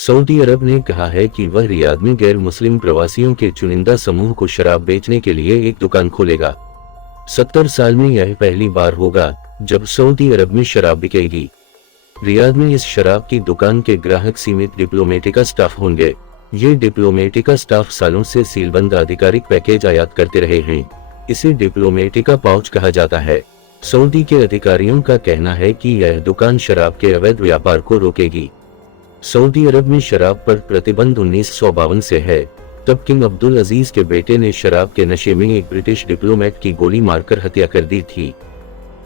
Saudi अरब ने कहा है कि वह रियाद में गैर मुस्लिम प्रवासियों के चुनिंदा समूह को शराब बेचने के लिए एक दुकान खोलेगा। 70 साल में यह पहली बार होगा जब सऊदी अरब में शराब बिकेगी। रियाद में इस शराब की दुकान के ग्राहक सीमित डिप्लोमेटिका स्टाफ होंगे। ये डिप्लोमेटिका स्टाफ सालों से सीलबंद आधिकारिक पैकेज आयात करते रहे हैं। इसे डिप्लोमेटिका पाउच कहा जाता है। सऊदी के अधिकारियों का कहना है कि यह दुकान शराब के अवैध व्यापार को रोकेगी। सऊदी अरब में शराब पर प्रतिबंध 1952 से है। तब किंग अब्दुल अजीज के बेटे ने शराब के नशे में एक ब्रिटिश डिप्लोमेट की गोली मारकर हत्या कर दी थी।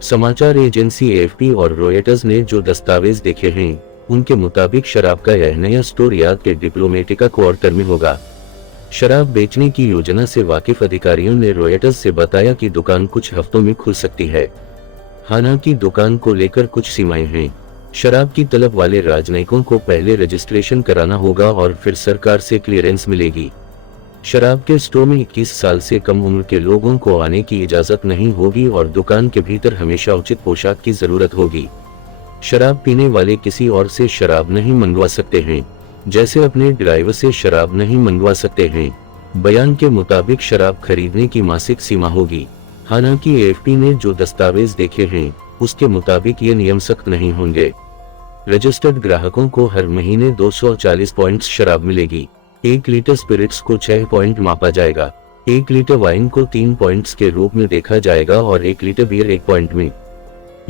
समाचार एजेंसी एएफपी और रॉयटर्स ने जो दस्तावेज देखे हैं उनके मुताबिक शराब का यह नया स्टोर रियाद के डिप्लोमेटिका क्वार्टर में होगा। शराब बेचने की योजना से वाकिफ अधिकारियों ने रॉयटर्स से बताया कि दुकान कुछ हफ्तों में खुल सकती है। हालांकि दुकान को लेकर कुछ सीमाएं हैं। शराब की तलब वाले राजनयिकों को पहले रजिस्ट्रेशन कराना होगा और फिर सरकार से क्लियरेंस मिलेगी। शराब के स्टोर में 21 साल से कम उम्र के लोगों को आने की इजाजत नहीं होगी और दुकान के भीतर हमेशा उचित पोशाक की जरूरत होगी। शराब पीने वाले किसी और से शराब नहीं मंगवा सकते हैं, जैसे अपने ड्राइवर से शराब नहीं मंगवा सकते हैं। बयान के मुताबिक शराब खरीदने की मासिक सीमा होगी। हालांकि एएफपी ने जो दस्तावेज देखे हैं उसके मुताबिक ये नियम सख्त नहीं होंगे। रजिस्टर्ड ग्राहकों को हर महीने 240 पॉइंट्स शराब मिलेगी। 1 लीटर स्पिरिट्स को 6 पॉइंट मापा जाएगा। 1 लीटर वाइन को 3 पॉइंट्स के रूप में देखा जाएगा और 1 लीटर बियर 1 पॉइंट में।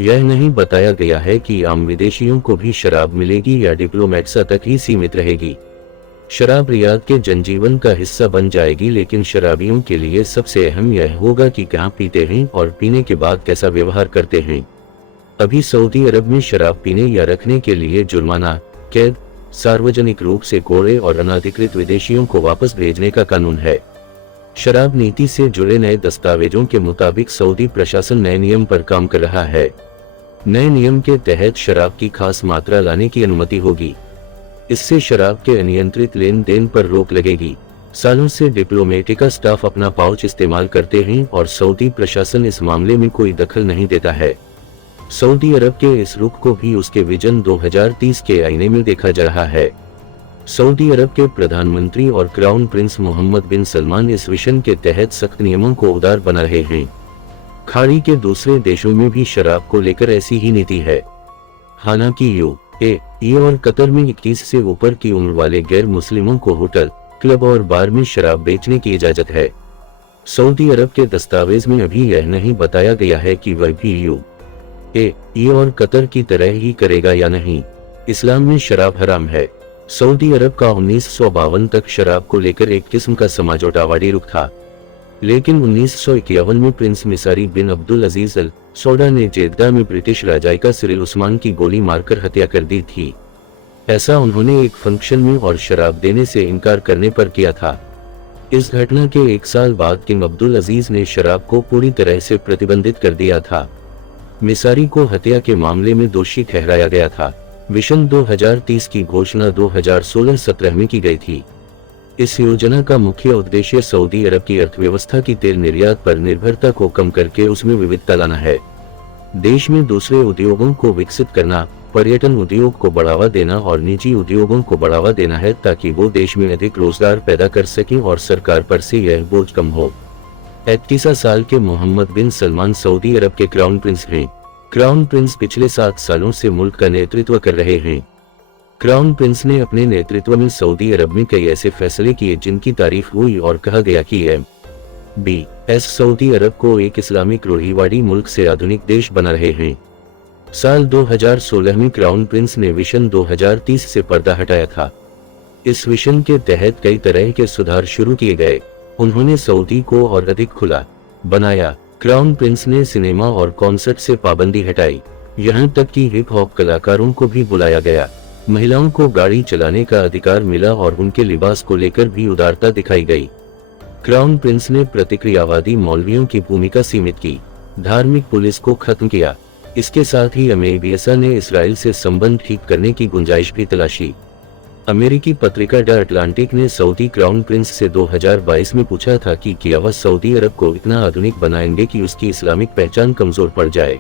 यह नहीं बताया गया है कि आम विदेशियों को भी शराब मिलेगी या डिप्लोमेट्स तक ही सीमित रहेगी। शराब रियाद के जनजीवन का हिस्सा बन जाएगी, लेकिन शराबियों के लिए सबसे अहम यह होगा कि कहाँ पीते हैं और पीने के बाद कैसा व्यवहार करते हैं। अभी सऊदी अरब में शराब पीने या रखने के लिए जुर्माना, कैद, सार्वजनिक रूप से कोड़े और अनाधिकृत विदेशियों को वापस भेजने का कानून है। शराब नीति से जुड़े नए दस्तावेजों के मुताबिक सऊदी प्रशासन नए नियम पर काम कर रहा है। नए नियम के तहत शराब की खास मात्रा लाने की अनुमति होगी। इससे शराब के अनियंत्रित लेन देन पर रोक लगेगी। सालों से डिप्लोमेटिका स्टाफ अपना पाउच इस्तेमाल करते हैं और सऊदी प्रशासन इस मामले में कोई दखल नहीं देता है। सऊदी अरब के इस रुख को भी उसके विजन 2030 के आईने में देखा जा रहा है। सऊदी अरब के प्रधानमंत्री और क्राउन प्रिंस मोहम्मद बिन सलमान इस विजन के तहत सख्त नियमों को उदार बना रहे हैं। खाड़ी के दूसरे देशों में भी शराब को लेकर ऐसी ही नीति है। हालांकि यूएई और कतर में 21 से ऊपर की उम्र वाले गैर मुस्लिमों को होटल, क्लब और बार में शराब बेचने की इजाजत है। सऊदी अरब के दस्तावेज में अभी यह नहीं बताया गया है कि वह भी यूएई और कतर की तरह ही करेगा या नहीं। इस्लाम में शराब हराम है। सऊदी अरब का 1952 तक शराब को लेकर एक किस्म का समझौतावादी रुख था, लेकिन 1951 में प्रिंस मिसारी बिन अब्दुल अजीज अल सौदा ने जेद्दा में ब्रिटिश राजायिका सिरिल उस्मान की गोली मारकर हत्या कर दी थी। ऐसा उन्होंने एक फंक्शन में और शराब देने से इनकार करने पर किया था। इस घटना के 1 साल बाद किंग अब्दुल अजीज ने शराब को पूरी तरह से प्रतिबंधित कर दिया था। मिसारी को हत्या के मामले में दोषी ठहराया गया था। विजन 2030 की घोषणा 2016-17 में की गई थी। इस योजना का मुख्य उद्देश्य सऊदी अरब की अर्थव्यवस्था की तेल निर्यात पर निर्भरता को कम करके उसमें विविधता लाना है। देश में दूसरे उद्योगों को विकसित करना, पर्यटन उद्योग को बढ़ावा देना और निजी उद्योगों को बढ़ावा देना है, ताकि वो देश में अधिक रोजगार पैदा कर सकें और सरकार पर से यह बोझ कम हो। 31 साल के मोहम्मद बिन सलमान सऊदी अरब के क्राउन प्रिंस हैं। क्राउन प्रिंस पिछले 7 सालों से मुल्क का नेतृत्व कर रहे हैं। क्राउन प्रिंस ने अपने नेतृत्व में सऊदी अरब में कई ऐसे फैसले किए जिनकी तारीफ हुई और कहा गया कि एमबीएस सऊदी अरब को एक इस्लामिक रूढ़िवादी मुल्क से आधुनिक देश बना रहे हैं। साल 2016 में क्राउन प्रिंस ने विजन 2030 से पर्दा हटाया था। इस विजन के तहत कई तरह के सुधार शुरू किए गए। उन्होंने सऊदी को और अधिक खुला बनाया। क्राउन प्रिंस ने सिनेमा और कॉन्सर्ट से पाबंदी हटाई। यहाँ तक कि हिप हॉप कलाकारों को भी बुलाया गया। महिलाओं को गाड़ी चलाने का अधिकार मिला और उनके लिबास को लेकर भी उदारता दिखाई गई। क्राउन प्रिंस ने प्रतिक्रियावादी मौलवियों की भूमिका सीमित की, धार्मिक पुलिस को खत्म किया। इसके साथ ही अमेरिका ने इसराइल से संबंध ठीक करने की गुंजाइश भी तलाशी। अमेरिकी पत्रिका द अटलांटिक ने सऊदी क्राउन प्रिंस से 2022 में पूछा था कि क्या वह सऊदी अरब को इतना आधुनिक बनाएंगे कि उसकी इस्लामिक पहचान कमजोर पड़ जाए।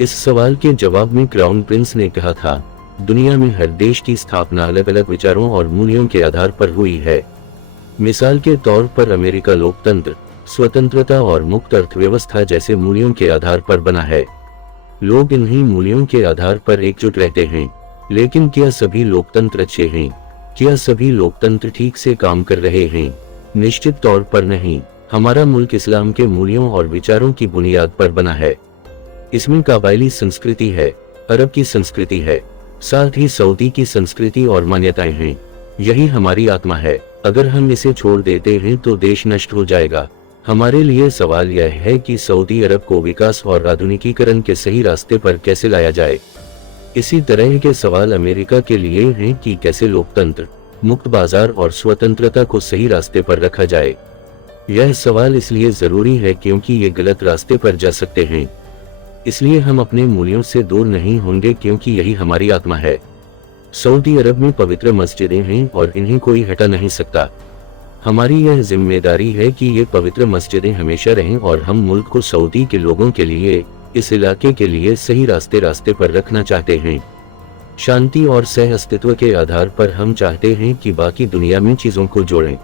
इस सवाल के जवाब में क्राउन प्रिंस ने कहा था, दुनिया में हर देश की स्थापना अलग अलग विचारों और मूल्यों के आधार पर हुई है। मिसाल के तौर पर अमेरिका लोकतंत्र, स्वतंत्रता और मुक्त अर्थव्यवस्था जैसे मूल्यों के आधार पर बना है। लोग इन्हीं मूल्यों के आधार पर एकजुट रहते हैं। लेकिन क्या सभी लोकतंत्र अच्छे हैं? क्या सभी लोकतंत्र ठीक से काम कर रहे हैं? निश्चित तौर पर नहीं। हमारा मुल्क इस्लाम के मूल्यों और विचारों की बुनियाद पर बना है। इसमें कबायली संस्कृति है, अरब की संस्कृति है, साथ ही सऊदी की संस्कृति और मान्यताएं हैं। यही हमारी आत्मा है। अगर हम इसे छोड़ देते हैं तो देश नष्ट हो जाएगा। हमारे लिए सवाल यह है कि सऊदी अरब को विकास और आधुनिकीकरण के सही रास्ते पर कैसे लाया जाए। इसी तरह के सवाल अमेरिका के लिए हैं कि कैसे लोकतंत्र, मुक्त बाजार और स्वतंत्रता को सही रास्ते पर रखा जाए। यह सवाल इसलिए जरूरी है क्योंकि ये गलत रास्ते पर जा सकते हैं। इसलिए हम अपने मूल्यों से दूर नहीं होंगे क्योंकि यही हमारी आत्मा है। सऊदी अरब में पवित्र मस्जिदें हैं और इन्हें कोई हटा नहीं सकता। हमारी यह जिम्मेदारी है कि ये पवित्र मस्जिदें हमेशा रहें और हम मुल्क को सऊदी के लोगों के लिए, इस इलाके के लिए सही रास्ते पर रखना चाहते हैं। शांति और सह अस्तित्व के आधार पर हम चाहते हैं कि बाकी दुनिया में चीजों को जोड़ें।